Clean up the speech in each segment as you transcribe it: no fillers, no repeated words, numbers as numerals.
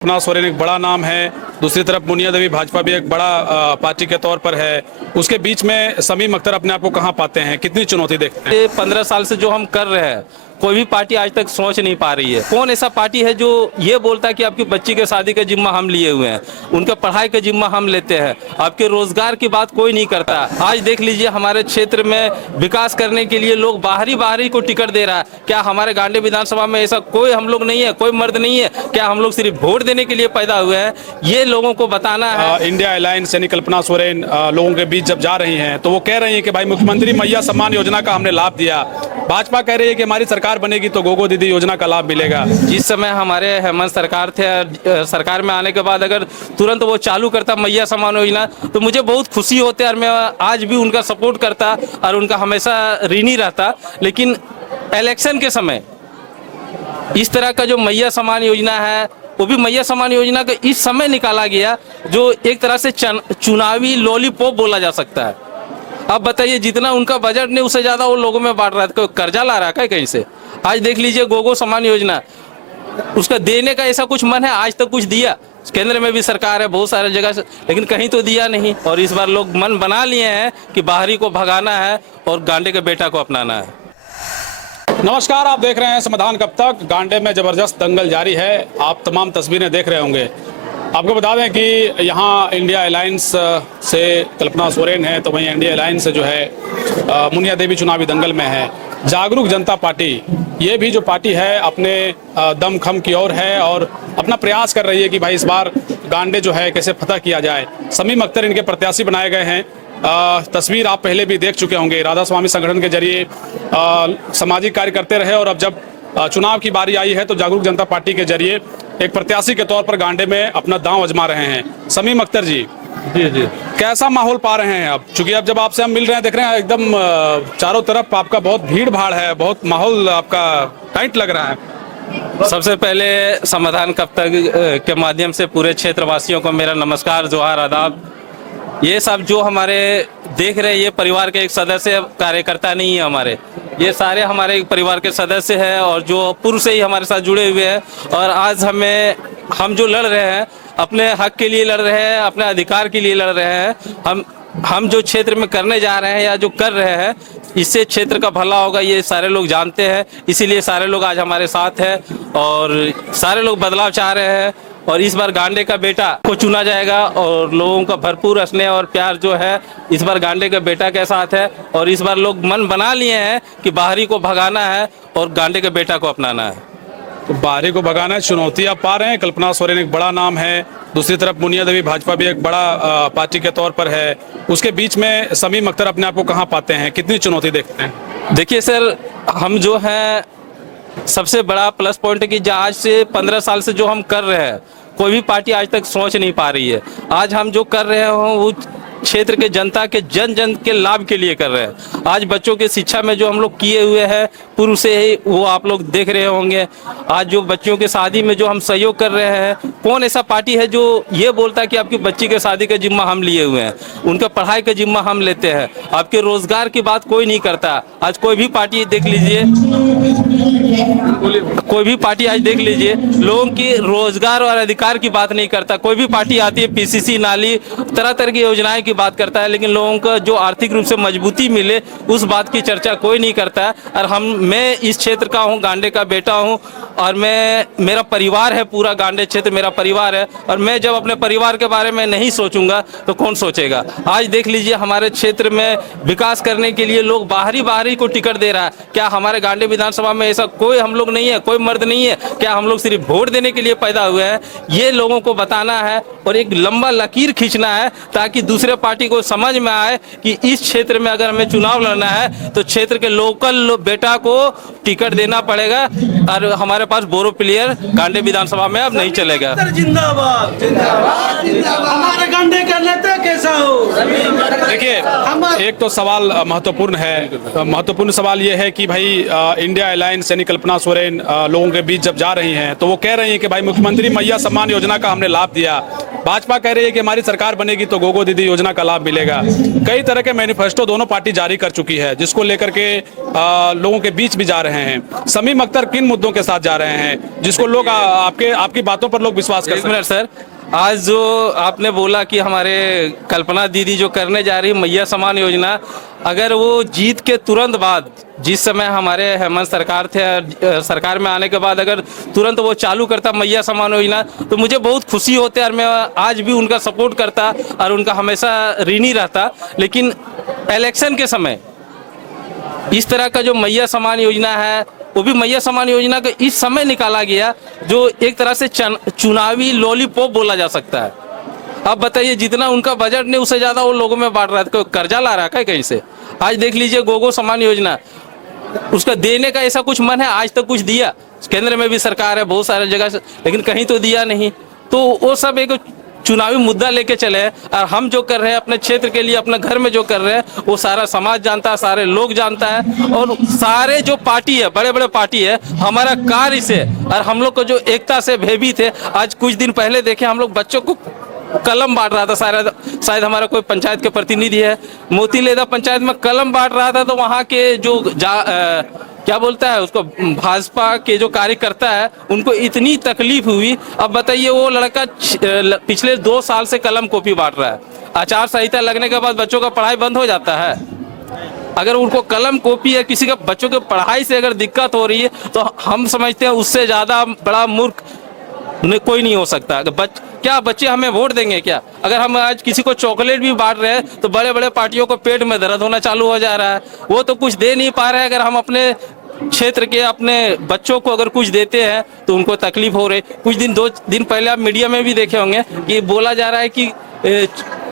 कल्पना सोरेन एक बड़ा नाम है, दूसरी तरफ मुनिया देवी भाजपा भी एक बड़ा पार्टी के तौर पर है। उसके बीच में शमीम अख्तर अपने आप को कहाँ पाते हैं, कितनी चुनौती देखते हैं? 15 साल से जो हम कर रहे हैं कोई भी पार्टी आज तक सोच नहीं पा रही है। कौन ऐसा पार्टी है जो ये बोलता है कि आपकी बच्ची के शादी का जिम्मा हम लिए हुए हैं, उनके पढ़ाई का जिम्मा हम लेते हैं, आपके रोजगार की बात कोई नहीं करता। आज देख लीजिए हमारे क्षेत्र में विकास करने के लिए लोग बाहरी को टिकट दे रहा है। क्या हमारे गांडे विधानसभा में ऐसा कोई हम लोग नहीं है, कोई मर्द नहीं है? क्या हम लोग सिर्फ वोट देने के लिए पैदा हुए हैं? ये लोगों को बताना है। इंडिया अलायंस यानी कल्पना सोरेन लोगों के बीच जब जा रही हैं तो वो कह रही हैं कि भाई मुख्यमंत्री मैया सम्मान योजना का हमने लाभ दिया। भाजपा कह रही है कि हमारी सरकार बनेगी तो गोगो दीदी योजना का लाभ मिलेगा। जिस समय हमारे हेमंत सरकार थे, सरकार में आने के बाद अगर तुरंत वो चालू करता मैया सम्मान योजना तो मुझे बहुत खुशी होती और मैं आज भी उनका सपोर्ट करता और उनका हमेशा ऋणी रहता। लेकिन इलेक्शन के समय इस तरह का जो मैया सम्मान योजना है वो भी मैया सम्मान योजना का इस समय निकाला गया जो एक तरह से चुनावी लॉलीपॉप बोला जा सकता है। अब बताइए जितना उनका बजट नहीं उससे ज्यादा वो लोगों में बांट रहा है। कोई कर्जा ला रहा है कहीं से? आज देख लीजिए गोगो सम्मान योजना, उसका देने का ऐसा कुछ मन है? आज तक कुछ दिया? केंद्र में भी सरकार है बहुत सारे जगह से, लेकिन कहीं तो दिया नहीं। और इस बार लोग मन बना लिए हैं कि बाहरी को भगाना है और गांडे के बेटा को अपनाना है। नमस्कार, आप देख रहे हैं समाधान कब तक। गांडे में जबरदस्त दंगल जारी है, आप तमाम तस्वीरें देख रहे होंगे। आपको बता दें कि यहाँ इंडिया अलायंस से कल्पना सोरेन है तो वहीं इंडिया अलायंस से जो है मुनिया देवी चुनावी दंगल में है। जागरूक जनता पार्टी ये भी जो पार्टी है अपने दमखम की ओर है और अपना प्रयास कर रही है कि भाई इस बार गांडे जो है कैसे फतह किया जाए। शमीम अख्तर इनके प्रत्याशी बनाए गए हैं। तस्वीर आप पहले भी देख चुके होंगे, राधा स्वामी संगठन के जरिए सामाजिक कार्य करते रहे और अब जब चुनाव की बारी आई है तो जागरूक जनता पार्टी के जरिए एक प्रत्याशी के तौर पर गांडे में अपना दांव आजमा रहे हैं। शमीम अख्तर जी, जी कैसा माहौल पा रहे हैं अब? चूंकि अब जब आपसे हम मिल रहे हैं देख रहे हैं एकदम चारों तरफ आपका बहुत भीड़ भाड़ है, बहुत माहौल आपका टाइट लग रहा है। सबसे पहले समाधान कब तक के माध्यम से पूरे क्षेत्रवासियों को मेरा नमस्कार, जोहार, आदाब। ये सब जो हमारे देख रहे हैं ये परिवार के एक सदस्य, कार्यकर्ता नहीं है हमारे, ये सारे हमारे एक परिवार के सदस्य हैं और जो पूर्व से ही हमारे साथ जुड़े हुए हैं। और आज हम जो लड़ रहे हैं अपने हक के लिए लड़ रहे हैं, अपने अधिकार के लिए लड़ रहे हैं। हम जो क्षेत्र में करने जा रहे हैं या जो कर रहे हैं इससे क्षेत्र का भला होगा, ये सारे लोग जानते हैं। इसीलिए सारे लोग आज हमारे साथ हैं और सारे लोग बदलाव चाह रहे हैं। और इस बार गांडे का बेटा को चुना जाएगा और लोगों का भरपूर स्नेह और प्यार जो है इस बार गांडे के बेटा के साथ है। और इस बार लोग मन बना लिए हैं कि बाहरी को भगाना है और गांडे के बेटा को अपनाना है। तो बाहरी को भगाना है, चुनौती आप पा रहे हैं। कल्पना सोरेन एक बड़ा नाम है, दूसरी तरफ मुनिया देवी भाजपा भी एक बड़ा पार्टी के तौर पर है। उसके बीच में शमीम अख्तर अपने आप को कहाँ पाते हैं, कितनी चुनौती देखते हैं? देखिए सर, हम जो है सबसे बड़ा प्लस पॉइंट है कि आज से 15 साल से जो हम कर रहे हैं कोई भी पार्टी आज तक सोच नहीं पा रही है। आज हम जो कर रहे हैं वो क्षेत्र के जनता के जन के लाभ के लिए कर रहे हैं। आज बच्चों के शिक्षा में जो हम लोग किए हुए हैं पूर्व से ही वो आप लोग देख रहे होंगे। आज जो बच्चियों के शादी में जो हम सहयोग कर रहे हैं, कौन ऐसा पार्टी है जो ये बोलता है कि आपकी बच्ची के शादी का जिम्मा हम लिए हुए हैं, उनका पढ़ाई का जिम्मा हम लेते हैं, आपके रोजगार की बात कोई नहीं करता। आज कोई भी पार्टी देख लीजिए, कोई भी पार्टी आज देख लीजिए लोगों की रोजगार और अधिकार की बात नहीं करता। कोई भी पार्टी आती है पीसीसी, नाली, तरह तरह की योजनाएं की बात करता है, लेकिन लोगों को जो आर्थिक रूप से मजबूती मिले उस बात की चर्चा कोई नहीं करता है। और मैं इस क्षेत्र का हूँ, गांडे का बेटा हूँ और मेरा परिवार है, पूरा गांडे क्षेत्र मेरा परिवार है। और मैं जब अपने परिवार के बारे में नहीं सोचूंगा तो कौन सोचेगा? आज देख लीजिए हमारे क्षेत्र में विकास करने के लिए लोग बाहरी को टिकट दे रहा है। क्या हमारे गांडे विधानसभा में ऐसा कोई हम लोग नहीं है, कोई मर्द नहीं है? क्या हम लोग सिर्फ वोट देने के लिए पैदा हुए हैं? ये लोगों को बताना है और एक लंबा लकीर खींचना है ताकि दूसरे पार्टी को समझ में आए कि इस क्षेत्र में अगर हमें चुनाव लड़ना है तो क्षेत्र के लोकल बेटा को टिकट देना पड़ेगा। और हमारे पास बोरो प्लेयर गांडे विधानसभा में अब नहीं चलेगा। जिंदाबाद जिंदाबाद जिंदाबाद, हमारे गांडे का नेता कैसा हो? देखिए, एक तो सवाल महत्वपूर्ण है। महत्वपूर्ण सवाल ये है कि भाई इंडिया अलायंस यानी कल्पना सोरेन लोगों के बीच जब जा रही हैं तो वो कह रही हैं कि भाई मुख्यमंत्री मैया सम्मान योजना का हमने लाभ दिया। भाजपा कह रही है कि हमारी सरकार बनेगी तो गोगो दीदी योजना का लाभ मिलेगा। कई तरह के मैनिफेस्टो दोनों पार्टी जारी कर चुकी है, जिसको लेकर के लोगों के बीच भी जा रहे हैं। शमीम अख्तर किन मुद्दों के साथ जा रहे हैं जिसको लोग आपकी बातों पर लोग विश्वास कर एक मिनट सर, आज जो आपने बोला कि हमारे कल्पना दीदी जो करने जा रही मैया समान योजना, अगर वो जीत के तुरंत बाद, जिस समय हमारे हेमंत सरकार थे, सरकार में आने के बाद अगर तुरंत वो चालू करता मैया समान योजना तो मुझे बहुत खुशी होती और मैं आज भी उनका सपोर्ट करता और उनका हमेशा ऋणी रहता। लेकिन इलेक्शन के समय इस तरह का जो मैया समान योजना है, वो भी मैया समान योजना का इस समय निकाला गया जो एक तरह से चुनावी लॉलीपॉप बोला जा सकता है। अब बताइए, जितना उनका बजट नहीं उससे ज्यादा वो लोगों में बांट रहा है, कर्जा ला रहा है कहीं से। आज देख लीजिए गोगो समान योजना, उसका देने का ऐसा कुछ मन है, आज तक कुछ दिया? केंद्र में भी सरकार है बहुत सारे जगह से, लेकिन कहीं तो दिया नहीं। तो वो सब एक चुनावी मुद्दा लेके चले हैं और हम जो कर रहे हैं अपने क्षेत्र के लिए, अपने घर में जो कर रहे हैं वो सारा समाज जानता है, सारे लोग जानता है। और सारे जो पार्टी है, बड़े बड़े पार्टी है, हमारा कार्य से और हम लोग को जो एकता से भयभीत है। आज कुछ दिन पहले देखे हम लोग बच्चों को कलम बांट रहा था, शायद हमारा कोई पंचायत के प्रतिनिधि है, मोतीलेदा पंचायत में कलम बांट रहा था। तो वहाँ के जो क्या बोलता है उसको, भाजपा के जो कार्यकर्ता है, उनको इतनी तकलीफ हुई। अब बताइए, वो लड़का पिछले 2 साल से कलम कॉपी बांट रहा है। आचार संहिता लगने के बाद बच्चों का पढ़ाई बंद हो जाता है। अगर उनको कलम कॉपी या किसी का बच्चों के पढ़ाई से अगर दिक्कत हो रही है तो हम समझते हैं उससे ज्यादा बड़ा मूर्ख कोई नहीं हो सकता। क्या बच्चे हमें वोट देंगे क्या? अगर हम आज किसी को चॉकलेट भी बांट रहे हैं तो बड़े बड़े पार्टियों को पेट में दर्द होना चालू हो जा रहा है, वो तो कुछ दे नहीं पा रहे हैं। अगर हम अपने क्षेत्र के अपने बच्चों को अगर कुछ देते हैं तो उनको तकलीफ हो रही। कुछ दिन 2 दिन पहले आप मीडिया में भी देखे होंगे कि बोला जा रहा है कि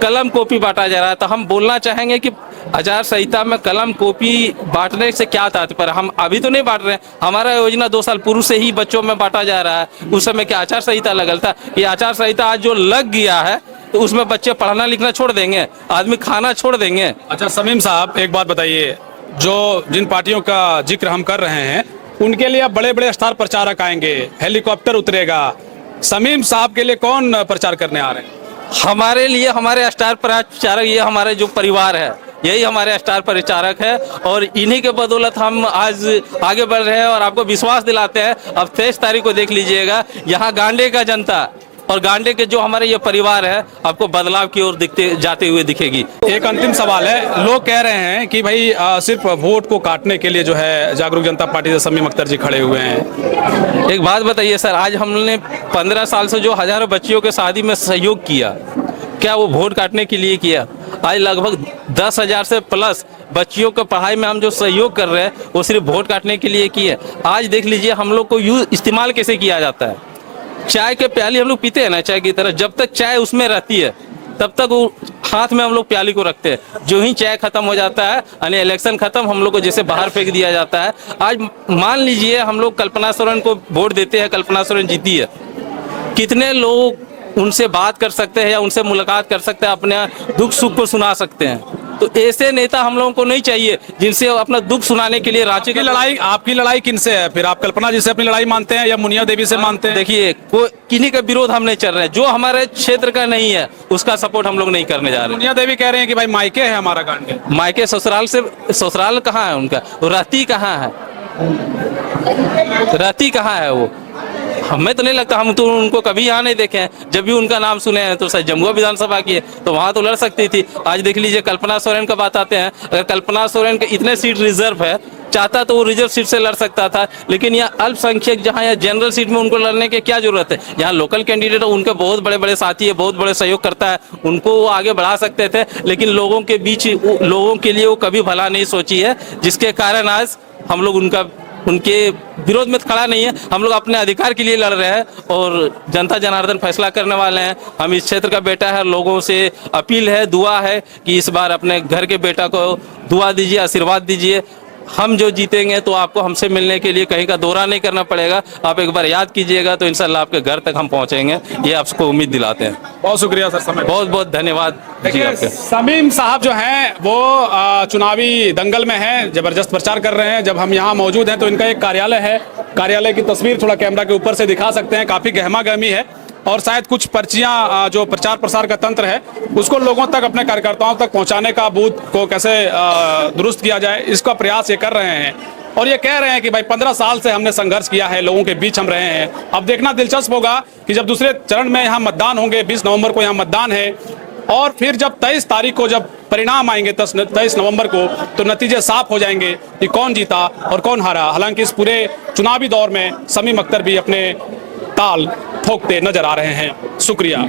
कलम कॉपी बांटा जा रहा है। तो हम बोलना चाहेंगे कि आचार संहिता में कलम कॉपी बांटने से क्या तात्पर्य? हम अभी तो नहीं बांट रहे हैं, हमारा योजना 2 साल पूर्व से ही बच्चों में बांटा जा रहा है। उस समय क्या आचार संहिता लगल था? ये आचार संहिता आज जो लग गया है तो उसमें बच्चे पढ़ना लिखना छोड़ देंगे, आदमी खाना छोड़ देंगे। अच्छा शमीम साहब, एक बात बताइए, जो जिन पार्टियों का जिक्र हम कर रहे हैं उनके लिए अब बड़े बड़े स्टार प्रचारक आएंगे, हेलीकॉप्टर उतरेगा। शमीम साहब के लिए कौन प्रचार करने आ रहे हैं? हमारे लिए हमारे स्टार प्रचारक ये हमारे जो परिवार है, यही हमारे स्टार प्रचारक है और इन्हीं के बदौलत हम आज आगे बढ़ रहे हैं और आपको विश्वास दिलाते हैं। अब 23 तारीख को देख लीजिएगा, यहाँ गांडे का जनता और गांडे के जो हमारे ये परिवार है आपको बदलाव की ओर दिखते जाते हुए दिखेगी। एक अंतिम सवाल है, लोग कह रहे हैं कि भाई सिर्फ वोट को काटने के लिए जो है जागरूक जनता पार्टी से शमीम अख्तर जी खड़े हुए हैं। एक बात बताइए सर, आज हमने 15 साल से जो हजारों बच्चियों के शादी में सहयोग किया, क्या वो वोट काटने के लिए किया? आज लगभग 10,000 से प्लस बच्चियों को पढ़ाई में हम जो सहयोग कर रहे हैं वो सिर्फ वोट काटने के लिए किए। आज देख लीजिए हम लोग को यूज इस्तेमाल कैसे किया जाता है। चाय के प्याली हम लोग पीते हैं ना चाय की तरह, जब तक चाय उसमें रहती है तब तक वो हाथ में हम लोग प्याली को रखते हैं। जो ही चाय खत्म हो जाता है यानी इलेक्शन खत्म, हम लोग को जैसे बाहर फेंक दिया जाता है। आज मान लीजिए हम लोग कल्पना सोरेन को वोट देते हैं, कल्पना सोरेन जीती है, कितने लोग उनसे बात कर सकते हैं या उनसे मुलाकात कर सकते हैं, अपने दुख सुख को सुना सकते हैं। तो ऐसे नेता हम लोगों को नहीं चाहिए जिनसे अपना दुख सुनाने के लिए रांची की लड़ाई। आपकी लड़ाई किनसे है फिर? आप कल्पना जी से अपनी लड़ाई मानते हैं या मुनिया देवी से मानते हैं? देखिए, कोई किन्हीं का विरोध हम नहीं चल रहे हैं, जो हमारे क्षेत्र का नहीं है उसका सपोर्ट हम लोग नहीं करने जा रहे। मुनिया देवी कह रहे हैं कि भाई मायके है हमारा गांडे। मायके ससुराल से, ससुराल कहाँ है उनका? रहती कहाँ है? रहती कहाँ है वो? हमें तो नहीं लगता, हम तो उनको कभी यहाँ नहीं देखे हैं। जब भी उनका नाम सुने हैं तो शायद जमुआ विधानसभा की है, तो वहाँ तो लड़ सकती थी। आज देख लीजिए कल्पना सोरेन का बात आते हैं, अगर कल्पना सोरेन के इतने सीट रिजर्व है, चाहता तो वो रिजर्व सीट से लड़ सकता था। लेकिन यहाँ अल्पसंख्यक जहाँ या जनरल सीट में उनको लड़ने की क्या जरूरत है? यहाँ लोकल कैंडिडेट है, उनके बहुत बड़े बड़े साथी है, बहुत बड़े सहयोग करता है, उनको वो आगे बढ़ा सकते थे। लेकिन लोगों के बीच, लोगों के लिए वो कभी भला नहीं सोची है, जिसके कारण आज हम लोग उनके विरोध में खड़ा नहीं है। हम लोग अपने अधिकार के लिए लड़ रहे हैं और जनता जनार्दन फैसला करने वाले हैं। हम इस क्षेत्र का बेटा है, लोगों से अपील है, दुआ है कि इस बार अपने घर के बेटा को दुआ दीजिए, आशीर्वाद दीजिए। हम जो जीतेंगे तो आपको हमसे मिलने के लिए कहीं का दौरा नहीं करना पड़ेगा। आप एक बार याद कीजिएगा तो इंशाल्लाह आपके घर तक हम पहुंचेंगे, ये आपको उम्मीद दिलाते हैं। बहुत शुक्रिया सर, समय बहुत बहुत धन्यवाद। देखिए शमीम साहब जो हैं वो चुनावी दंगल में हैं, जबरदस्त प्रचार कर रहे हैं। जब हम यहाँ मौजूद हैं तो इनका एक कार्यालय है, कार्यालय की तस्वीर थोड़ा कैमरा के ऊपर से दिखा सकते हैं, काफी गहमा गहमी है और शायद कुछ पर्चियां जो प्रचार प्रसार का तंत्र है उसको लोगों तक, अपने कार्यकर्ताओं तक पहुंचाने का, बूथ को कैसे दुरुस्त किया जाए, इसका प्रयास ये कर रहे हैं। और ये कह रहे हैं कि भाई 15 साल से हमने संघर्ष किया है, लोगों के बीच हम रहे हैं। अब देखना दिलचस्प होगा कि जब दूसरे चरण में यहाँ मतदान होंगे, 20 नवंबर को यहाँ मतदान है, और फिर जब 23 तारीख को जब परिणाम आएंगे 23 नवंबर को, तो नतीजे साफ हो जाएंगे कि कौन जीता और कौन हारा। हालांकि इस पूरे चुनावी दौर में शमीम अख्तर भी अपने ताल ठोकते नजर आ रहे हैं। शुक्रिया।